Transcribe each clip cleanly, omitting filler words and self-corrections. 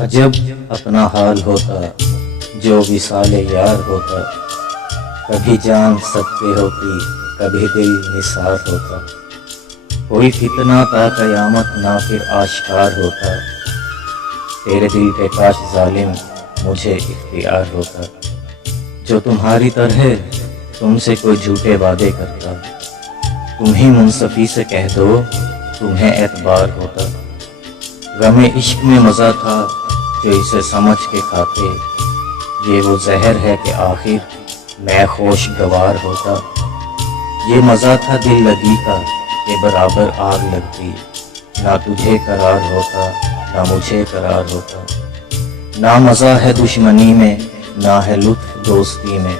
عجب اپنا حال ہوتا جو وصال یار ہوتا، کبھی جان صدقے ہوتی کبھی دل نثار ہوتا، کوئی فتنہ تا قیامت نہ پھر آشکار ہوتا، تیرے دل پہ کاش ظالم مجھے اختیار ہوتا، جو تمہاری طرح تم سے کوئی جھوٹے وعدے کرتا، تم ہی منصفی سے کہہ دو تمہیں اعتبار ہوتا، غم عشق میں مزہ تھا جو اسے سمجھ کے کھاتے، یہ وہ زہر ہے کہ آخر میں خوشگوار ہوتا، یہ مزہ تھا دل لگی کا کہ برابر آگ لگتی، نہ تجھے قرار ہوتا نہ مجھے قرار ہوتا، نہ مزہ ہے دشمنی میں نہ ہے لطف دوستی میں،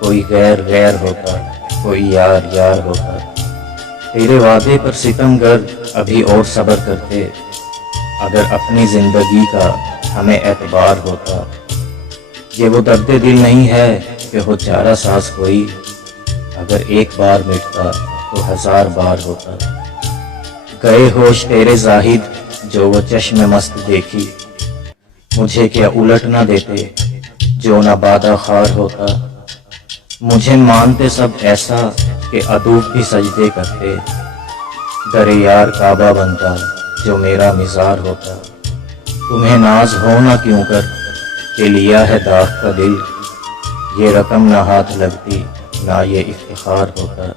کوئی غیر غیر ہوتا کوئی یار یار ہوتا، تیرے وعدے پر ستم گر ابھی اور صبر کرتے، اگر اپنی زندگی کا ہمیں اعتبار ہوتا، یہ وہ درد دل نہیں ہے کہ ہو چارہ ساز کوئی، اگر ایک بار مٹتا تو ہزار بار ہوتا، گئے ہوش تیرے زاہد جو وہ چشم مست دیکھی، مجھے کیا الٹ نہ دیتے جو نہ بادہ خار ہوتا، مجھے مانتے سب ایسا کہ عدو بھی سجدے کرتے، در یار کعبہ بنتا جو میرا مزار ہوتا، تمہیں ناز ہونا کیوں کر کہ لیا ہے داغ کا دل، یہ رقم نہ ہاتھ لگتی نہ یہ افتخار ہوتا۔